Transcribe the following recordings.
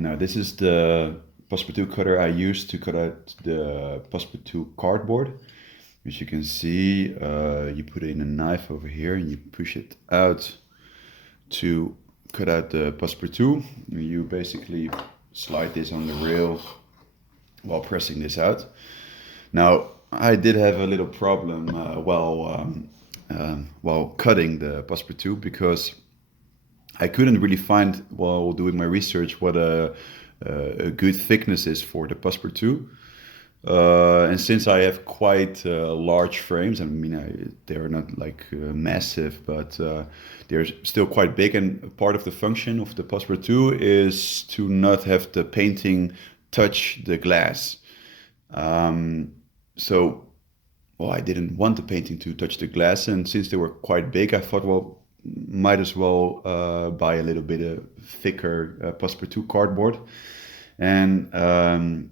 Now this is the passepartout cutter I used to cut out the passepartout cardboard. As you can see, you put in a knife over here and you push it out to cut out the passepartout. You basically slide this on the rail while pressing this out. Now, I did have a little problem while cutting the passepartout because I couldn't really find while doing my research what a good thickness is for the passepartout. And since I have quite large frames, I mean, they're not like massive, but they're still quite big. And part of the function of the passepartout is to not have the painting touch the glass. So, well, I didn't want the painting to touch the glass, and since they were quite big, I thought, well, might as well buy a little bit of thicker passepartout cardboard. And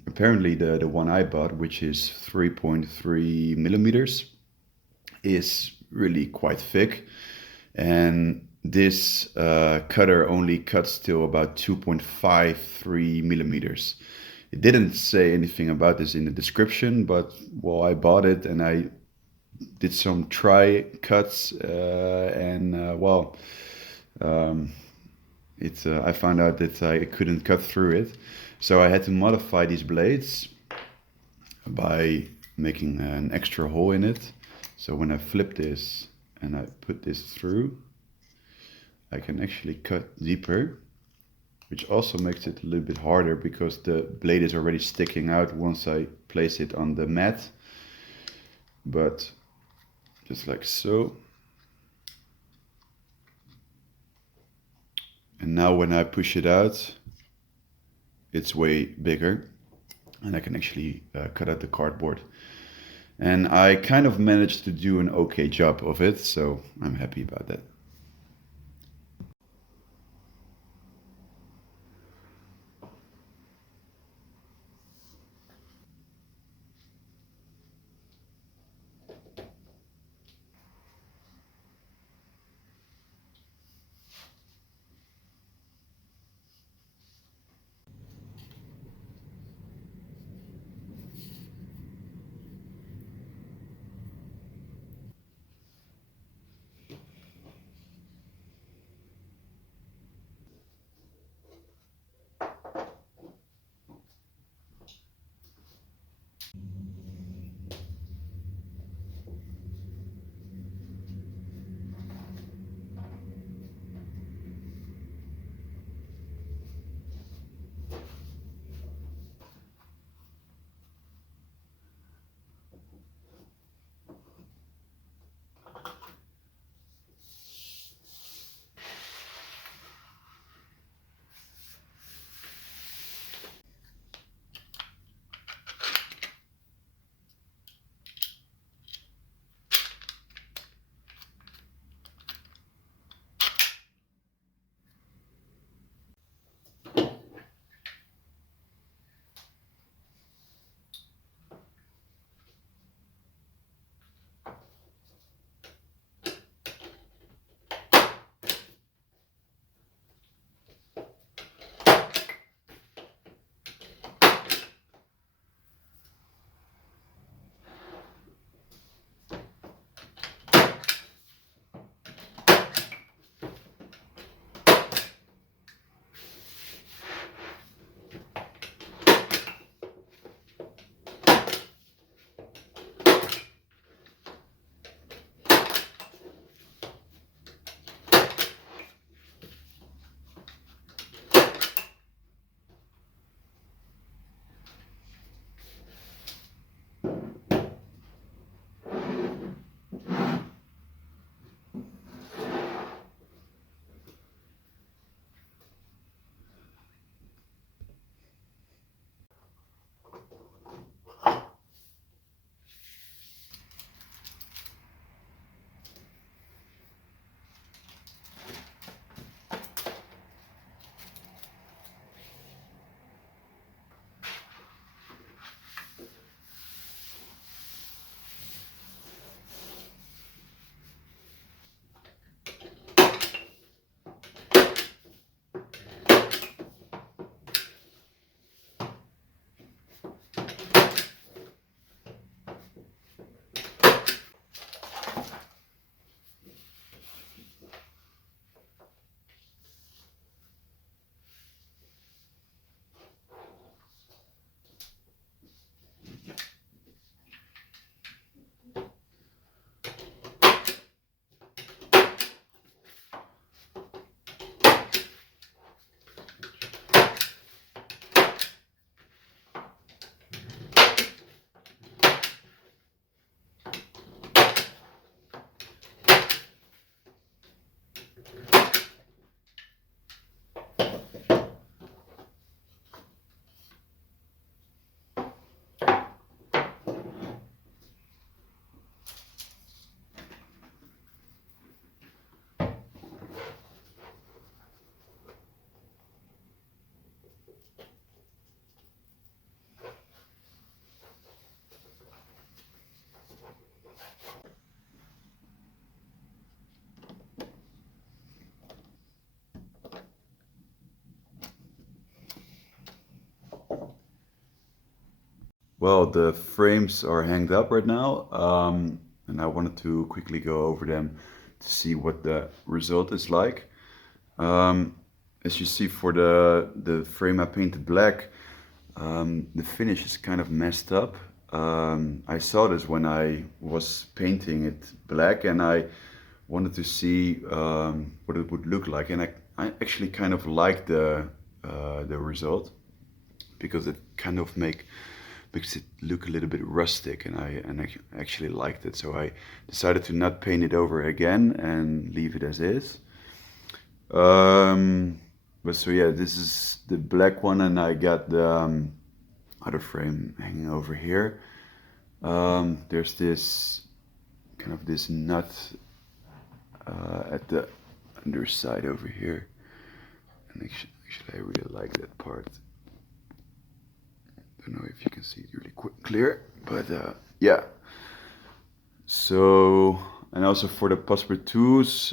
apparently the one I bought, which is 3.3 millimeters, is really quite thick. And this cutter only cuts till about 2.53 millimeters. It didn't say anything about this in the description, but well, I bought it and I did some try cuts, and well, I found out that I couldn't cut through it, so I had to modify these blades by making an extra hole in it. So when I flip this and I put this through, I can actually cut deeper, which also makes it a little bit harder because the blade is already sticking out once I place it on the mat. But just like so. And now when I push it out, it's way bigger and I can actually cut out the cardboard. And I kind of managed to do an okay job of it, so I'm happy about that. Well, the frames are hanged up right now, and I wanted to quickly go over them to see what the result is like. Um, as you see, for the frame I painted black, the finish is kind of messed up. I saw this when I was painting it black, and I wanted to see what it would look like, and I actually kind of like the result, because it kind of makes it look a little bit rustic, and I actually liked it. So I decided to not paint it over again and leave it as is. But so yeah, this is the black one, and I got the other frame hanging over here. There's this kind of this nut at the underside over here, and actually I really like that part. Don't know if you can see it really clear, but yeah. So, and also for the passepartouts,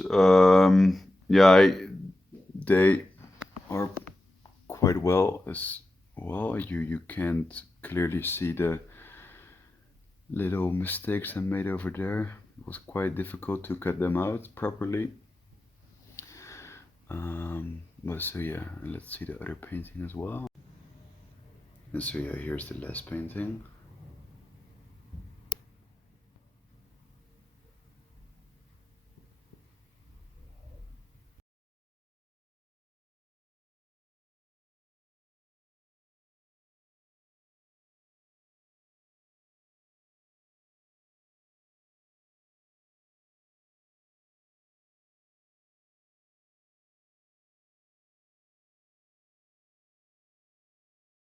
yeah, they are quite well as well. You can't clearly see the little mistakes I made over there. It was quite difficult to cut them out properly. But so yeah, let's see the other painting as well. And so yeah, here's the last painting.